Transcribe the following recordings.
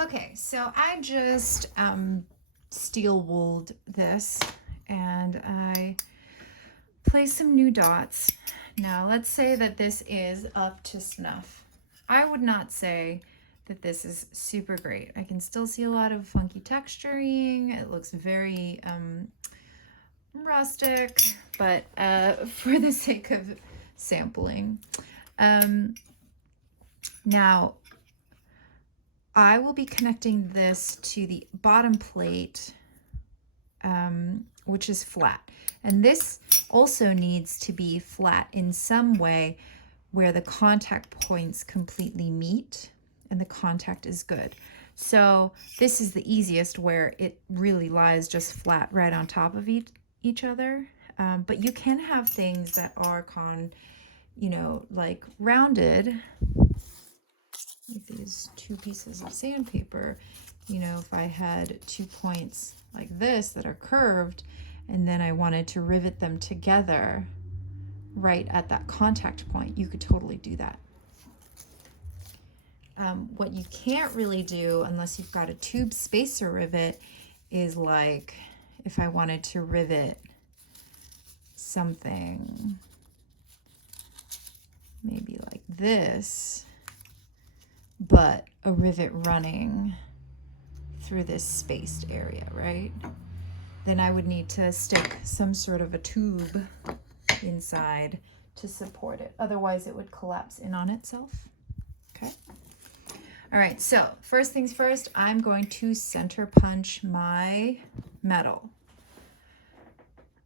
Okay, so I just steel wooled this and I placed some new dots. Now let's say that this is up to snuff. I would not say that this is super great. I can still see a lot of funky texturing. It looks very rustic, but for the sake of sampling. Now I will be connecting this to the bottom plate, which is flat. And this also needs to be flat in some way where the contact points completely meet and the contact is good. So this is the easiest, where it really lies just flat right on top of each other. But you can have things that are like rounded, like these two pieces of sandpaper. If I had 2 points like this that are curved and then I wanted to rivet them together right at that contact point, you could totally do that. What you can't really do unless you've got a tube spacer rivet is, like, if I wanted to rivet something maybe like this, but a rivet running through this spaced area, right? Then I would need to stick some sort of a tube inside to support it. Otherwise it would collapse in on itself. Okay. All right, so first things first, I'm going to center punch my metal.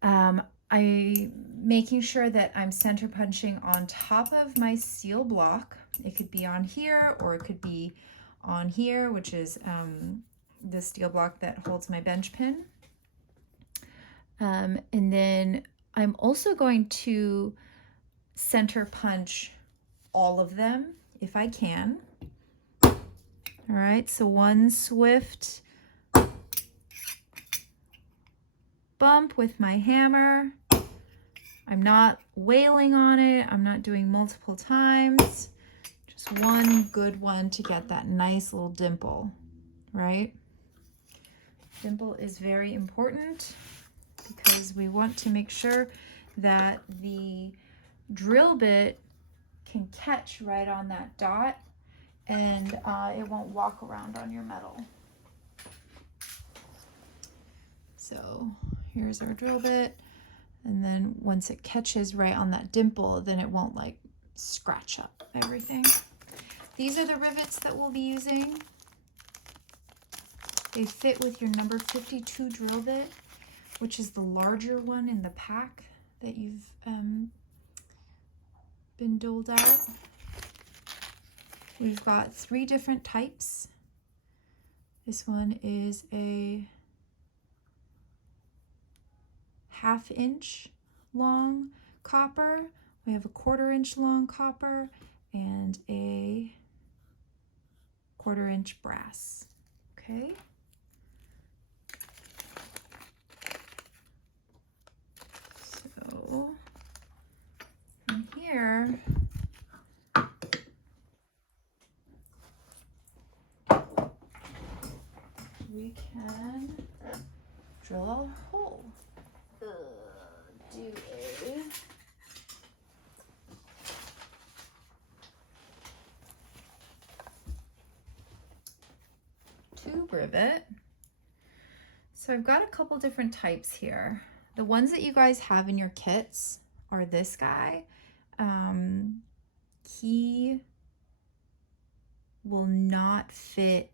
I'm making sure that I'm center punching on top of my steel block. It could be on here or it could be on here, which is the steel block that holds my bench pin. And then I'm also going to center punch all of them if I can. All right, so one swift bump with my hammer. I'm not wailing on it. I'm not doing multiple times. Just one good one to get that nice little dimple, right? Dimple is very important because we want to make sure that the drill bit can catch right on that dot and it won't walk around on your metal. So here's our drill bit, and then once it catches right on that dimple, then it won't like scratch up everything. These are the rivets that we'll be using. They fit with your number 52 drill bit, which is the larger one in the pack that you've been doled out. We've got 3 different types. This one is a 1/2 inch long copper. We have a 1/4 inch long copper and a 1/4 inch brass. Okay. So from here, we can drill a hole. Do a tube rivet. So I've got a couple different types here. The ones that you guys have in your kits are this guy. He will not fit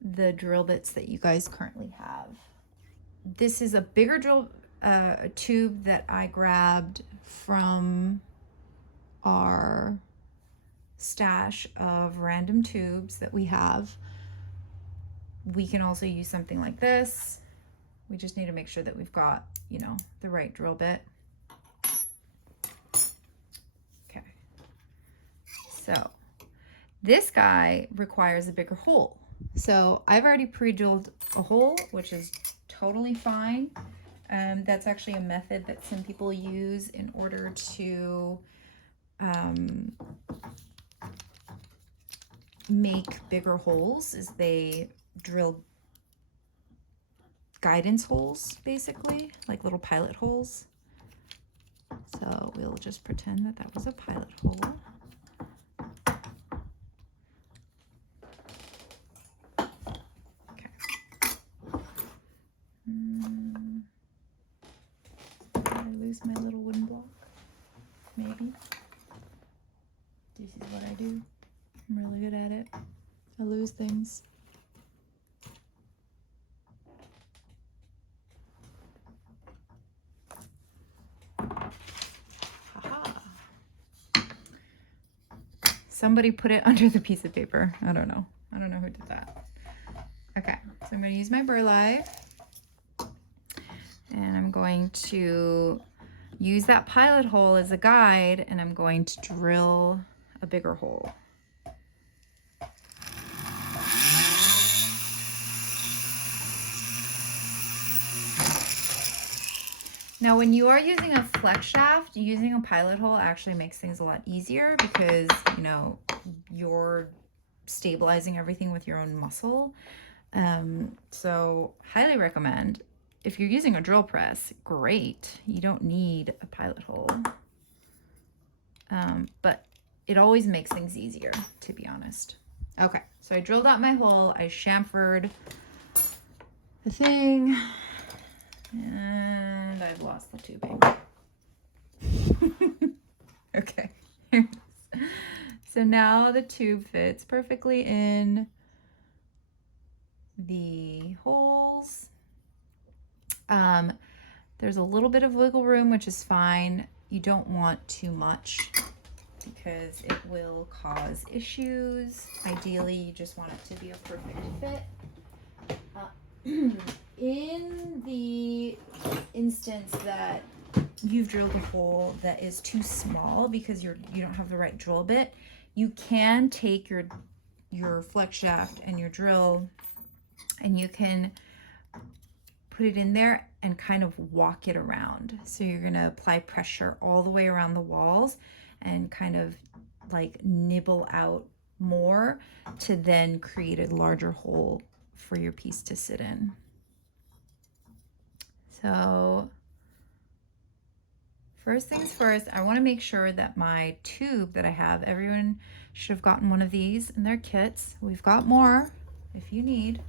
the drill bits that you guys currently have. This is a bigger drill tube that I grabbed from our stash of random tubes that we have. We can also use something like this. We just need to make sure that we've got, the right drill bit. Okay. So this guy requires a bigger hole. So I've already pre-drilled a hole, which is totally fine. That's actually a method that some people use in order to make bigger holes is they drill guidance holes, basically, like little pilot holes. So we'll just pretend that that was a pilot hole. Okay. Did I lose my little wooden block? Maybe. This is what I do. I'm really good at it. I lose things. Somebody put it under the piece of paper. I don't know. I don't know who did that. Okay, so I'm going to use my burlap. And I'm going to use that pilot hole as a guide, and I'm going to drill a bigger hole. Now, when you are using a flex shaft, using a pilot hole actually makes things a lot easier because, you know, you're stabilizing everything with your own muscle. So highly recommend. If you're using a drill press, great. You don't need a pilot hole. But it always makes things easier, to be honest. Okay, so I drilled out my hole. I chamfered the thing. And I've lost the tubing. Okay. So now the tube fits perfectly in the holes. There's a little bit of wiggle room, which is fine. You don't want too much because it will cause issues. Ideally, you just want it to be a perfect fit. In the instance that you've drilled a hole that is too small because you don't have the right drill bit, you can take your flex shaft and your drill and you can put it in there and kind of walk it around. So you're going to apply pressure all the way around the walls and kind of like nibble out more to then create a larger hole for your piece to sit in. So first things first, I want to make sure that my tube that I have, everyone should have gotten one of these in their kits. We've got more if you need.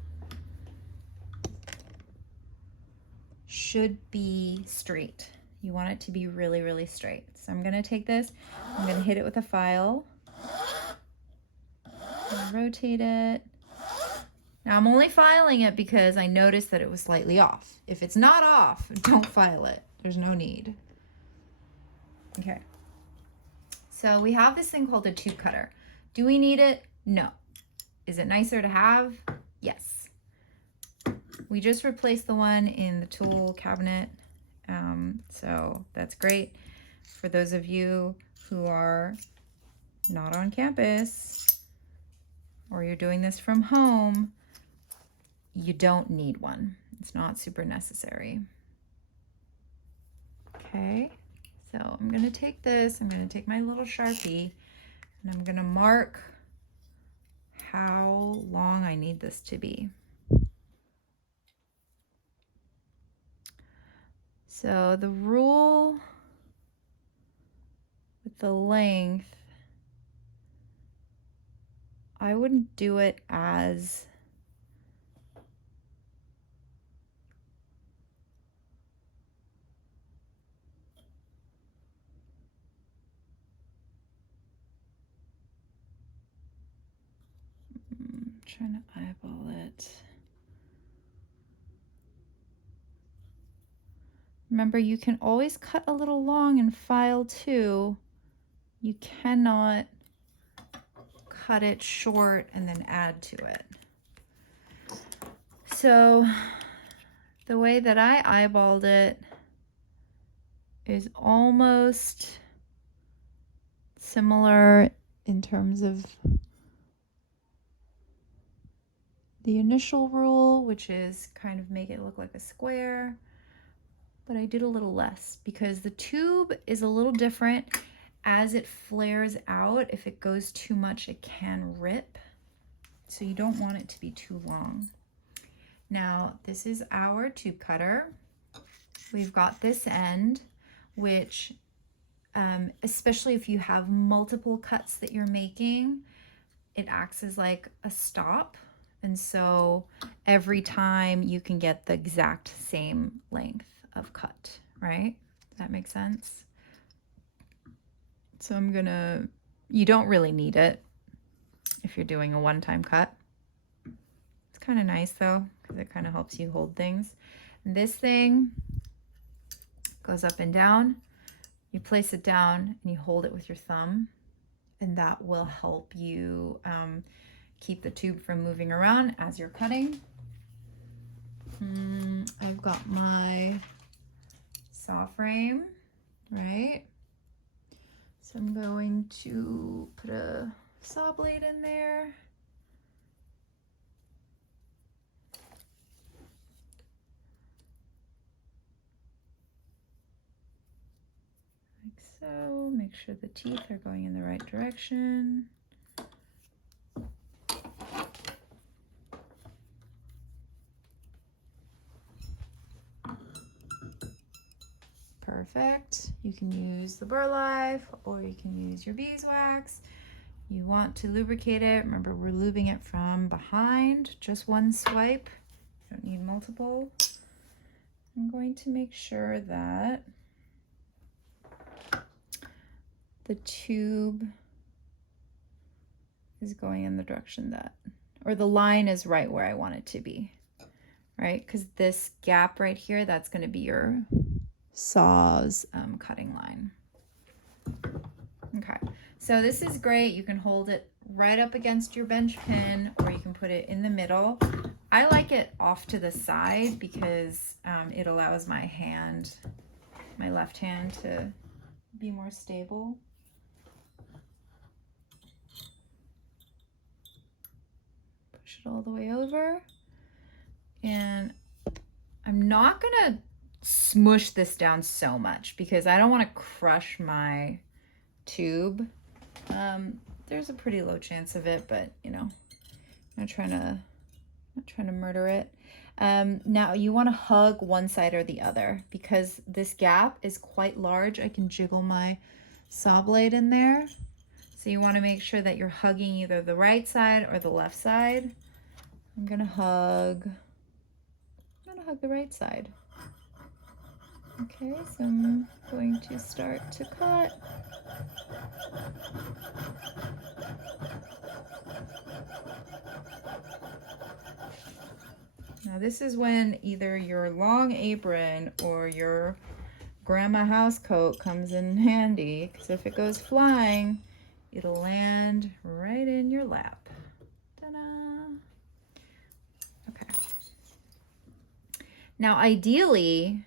Should be straight. You want it to be really, really straight. So I'm going to take this, I'm going to hit it with a file, rotate it. Now I'm only filing it because I noticed that it was slightly off. If it's not off, don't file it. There's no need. Okay. So we have this thing called a tube cutter. Do we need it? No. Is it nicer to have? Yes. We just replaced the one in the tool cabinet. So that's great. For those of you who are not on campus or you're doing this from home, you don't need one. It's not super necessary. Okay, so I'm gonna take this, I'm gonna take my little Sharpie, and I'm gonna mark how long I need this to be. So the rule with the length, I wouldn't do it as trying to eyeball it. Remember, you can always cut a little long and file too. You cannot cut it short and then add to it. So the way that I eyeballed it is almost similar in terms of the initial rule, which is kind of make it look like a square, but I did a little less because the tube is a little different. As it flares out, if it goes too much, it can rip. So you don't want it to be too long. Now, this is our tube cutter. We've got this end, which, especially if you have multiple cuts that you're making, it acts as like a stop. And so every time you can get the exact same length of cut, right? Does that make sense? So you don't really need it if you're doing a one-time cut. It's kind of nice though, because it kind of helps you hold things. And this thing goes up and down. You place it down and you hold it with your thumb, and that will help you keep the tube from moving around as you're cutting. I've got my saw frame, right? So I'm going to put a saw blade in there. Like so. Make sure the teeth are going in the right direction. Perfect. You can use the burlap or you can use your beeswax. You want to lubricate it. Remember, we're lubing it from behind, just one swipe. You don't need multiple. I'm going to make sure that the tube is going in the direction that, or the line is right where I want it to be, right? Because this gap right here, that's going to be your saw's cutting line. Okay, so this is great. You can hold it right up against your bench pin, or you can put it in the middle. I like it off to the side because it allows my left hand to be more stable. Push it all the way over. And I'm not gonna smush this down so much because I don't want to crush my tube. There's a pretty low chance of it, but you know, I'm not trying to murder it. Now you want to hug one side or the other because this gap is quite large. I can jiggle my saw blade in there. So you want to make sure that you're hugging either the right side or the left side. I'm gonna hug the right side. Okay, so I'm going to start to cut. Now this is when either your long apron or your grandma house coat comes in handy, because if it goes flying, it'll land right in your lap. Ta-da! Okay. Now ideally,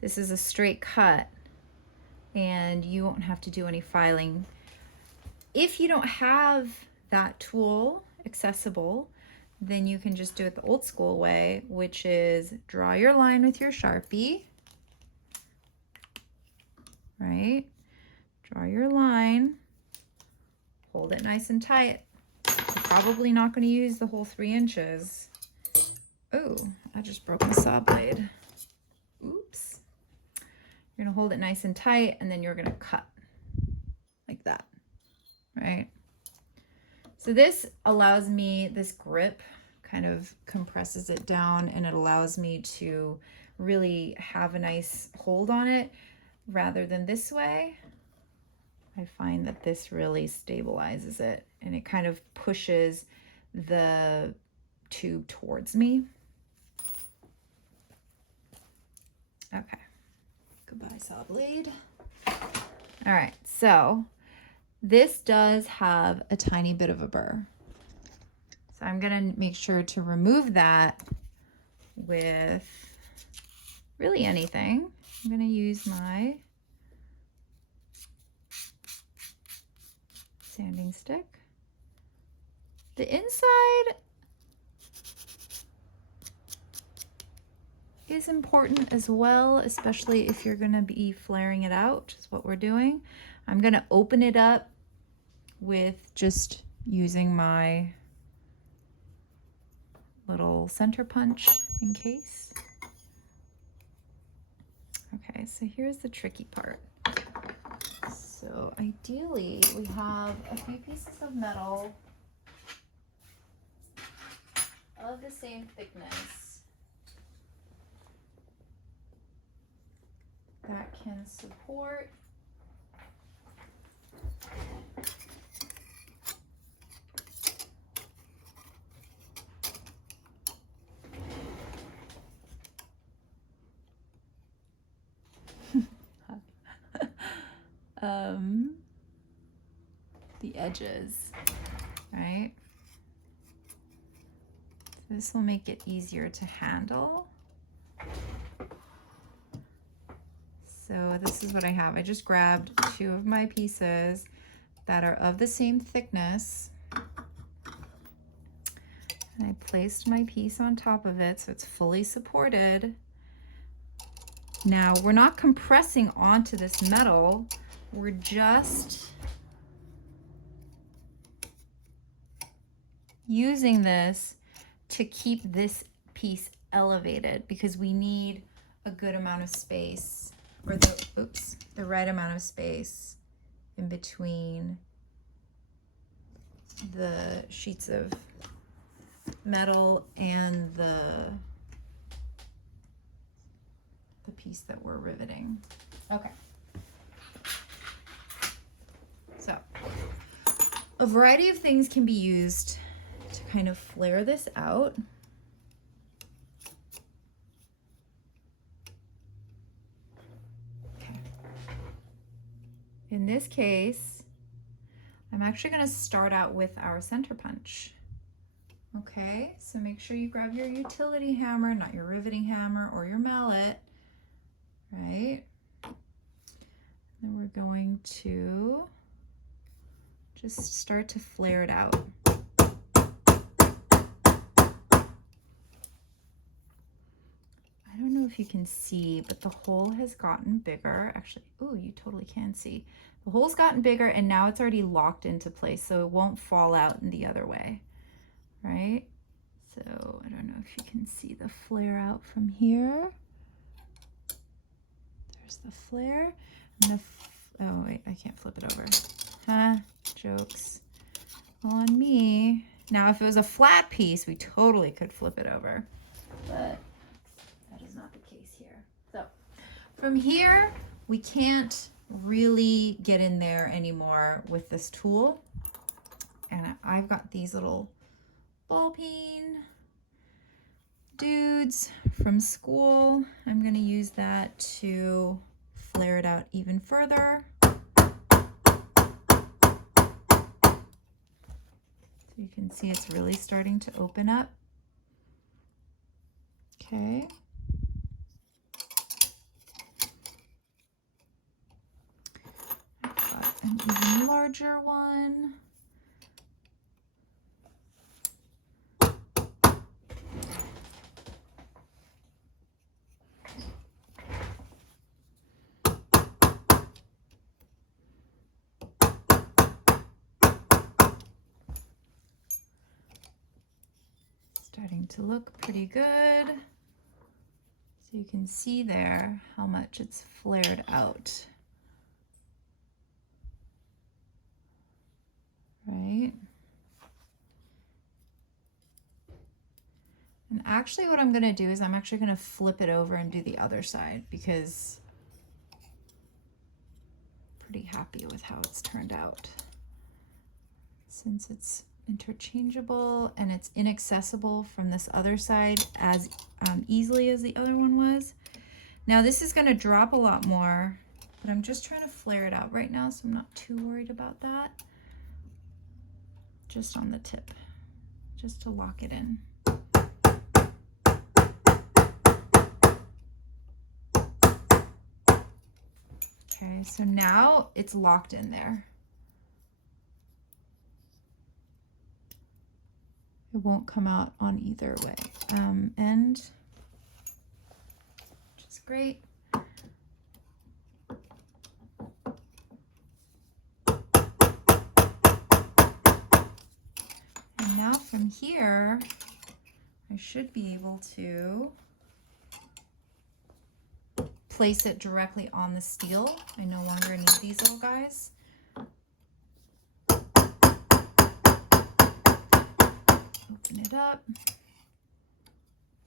this is a straight cut and you won't have to do any filing. If you don't have that tool accessible, then you can just do it the old school way, which is draw your line with your Sharpie, right? Draw your line, hold it nice and tight. You're probably not going to use the whole 3 inches. Oh, I just broke my saw blade. Oops. You're going to hold it nice and tight, and then you're going to cut like that, right? So this allows me, this grip kind of compresses it down, and it allows me to really have a nice hold on it rather than this way. I find that this really stabilizes it, and it kind of pushes the tube towards me. Okay. Goodbye, saw blade. All right, so this does have a tiny bit of a burr. So I'm gonna make sure to remove that with really anything. I'm gonna use my sanding stick. The inside is important as well, especially if you're gonna be flaring it out, which is what we're doing. I'm gonna open it up with just using my little center punch in case. Okay, so here's the tricky part. So ideally we have a few pieces of metal of the same thickness that can support the edges, right? This will make it easier to handle. So this is what I have. I just grabbed two of my pieces that are of the same thickness. And I placed my piece on top of it so it's fully supported. Now we're not compressing onto this metal, we're just using this to keep this piece elevated because we need a good amount of space, or the right amount of space in between the sheets of metal and the piece that we're riveting. Okay. So a variety of things can be used to kind of flare this out. Okay. In this case, I'm actually going to start out with our center punch. Okay, so make sure you grab your utility hammer, not your riveting hammer or your mallet, right? Then we're going to just start to flare it out. I don't know if you can see, but the hole has gotten bigger. Actually, oh, you totally can see. The hole's gotten bigger and now it's already locked into place, so it won't fall out in the other way, right? So I don't know if you can see the flare out from here. There's the flare. I'm gonna, oh wait, I can't flip it over. Huh, jokes on me. Now, if it was a flat piece, we totally could flip it over, but that is not the case here. So from here, we can't really get in there anymore with this tool. And I've got these little ball peen dudes from school. I'm going to use that to flare it out even further. So you can see it's really starting to open up. Okay. I've got an even larger one. Starting to look pretty good. So you can see there how much it's flared out. Right? And actually what I'm going to do is I'm actually going to flip it over and do the other side because I'm pretty happy with how it's turned out. Since it's interchangeable and it's inaccessible from this other side as easily as the other one was. Now this is going to drop a lot more, but I'm just trying to flare it out right now, so I'm not too worried about that. Just on the tip, just to lock it in. Okay, so now it's locked in there. It won't come out on either way. End, which is great. And now from here, I should be able to place it directly on the steel. I no longer need these little guys. Open it up.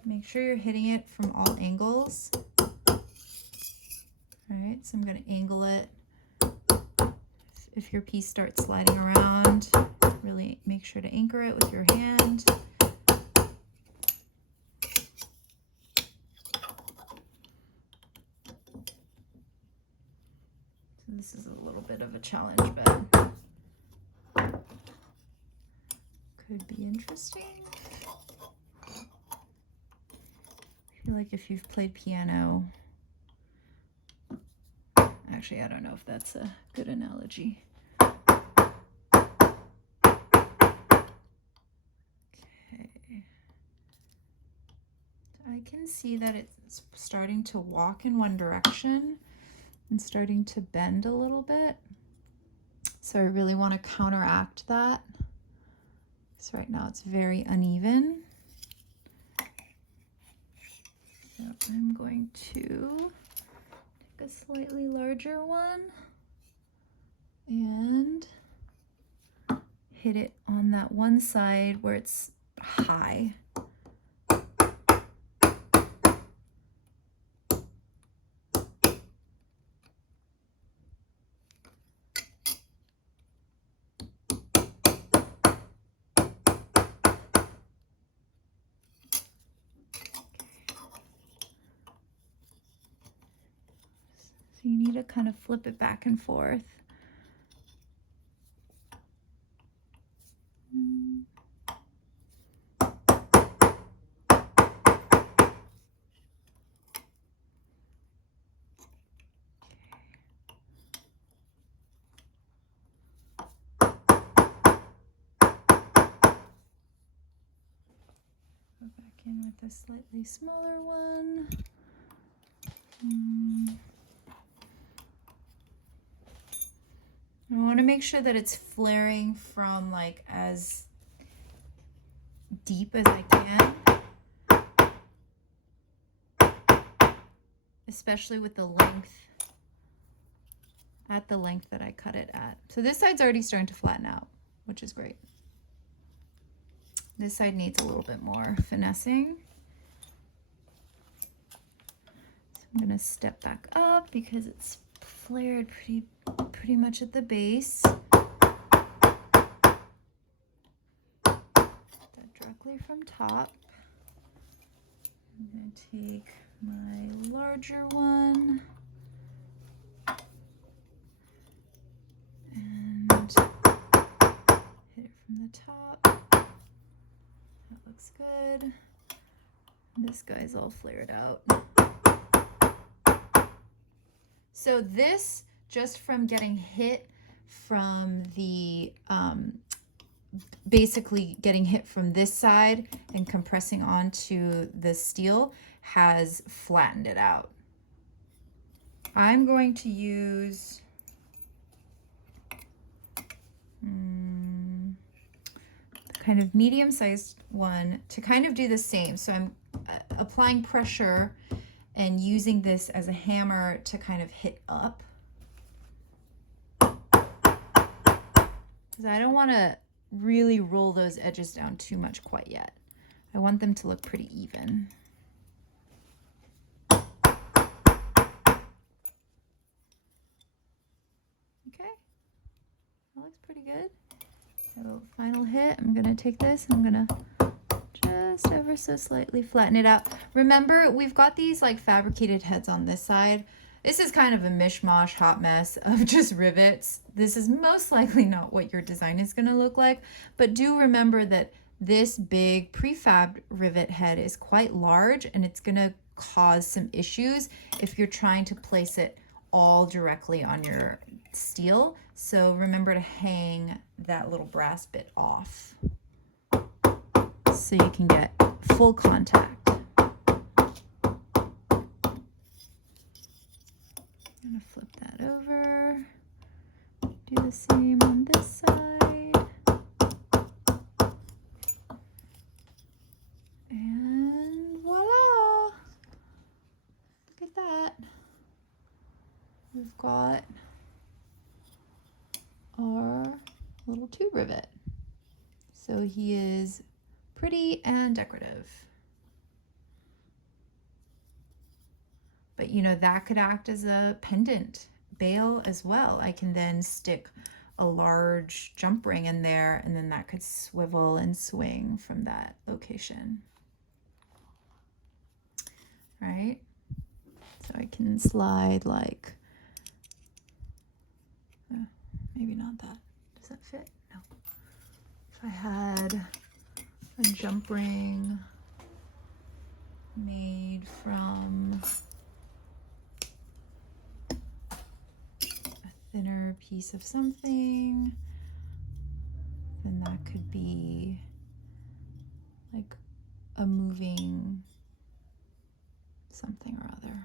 Make sure you're hitting it from all angles. All right, so I'm going to angle it. If your piece starts sliding around, really make sure to anchor it with your hand. So this is a little bit of a challenge, but could be interesting. I feel like if you've played piano, actually, I don't know if that's a good analogy. Okay. I can see that it's starting to walk in one direction and starting to bend a little bit. So I really want to counteract that. So right now it's very uneven. So I'm going to take a slightly larger one and hit it on that one side where it's high. So you need to kind of flip it back and forth. Go back in with a slightly smaller one. I want to make sure that it's flaring from like as deep as I can, especially with the length, at the length that I cut it at. So this side's already starting to flatten out, which is great. This side needs a little bit more finessing. So I'm going to step back up because it's flared pretty much at the base. That directly from top. I'm going to take my larger one and hit it from the top. That looks good. This guy's all flared out. So this, just from getting hit from the, basically getting hit from this side and compressing onto the steel, has flattened it out. I'm going to use kind of medium-sized one to kind of do the same. So I'm applying pressure and using this as a hammer to kind of hit up. Because I don't want to really roll those edges down too much quite yet. I want them to look pretty even. Okay, that looks pretty good. So final hit, I'm gonna take this, I'm gonna just ever so slightly flatten it out. Remember, we've got these like fabricated heads on this side. This is kind of a mishmash hot mess of just rivets. This is most likely not what your design is gonna look like, but do remember that this big prefab rivet head is quite large and it's gonna cause some issues if you're trying to place it all directly on your steel. So remember to hang that little brass bit off so you can get full contact. I'm gonna flip that over, do the same on this side, and we've got our little tube rivet. So he is pretty and decorative. But you know, that could act as a pendant bail as well. I can then stick a large jump ring in there, and then that could swivel and swing from that location. Right? So I can slide like, maybe not that. Does that fit? No. If I had a jump ring made from a thinner piece of something, then that could be like a moving something or other.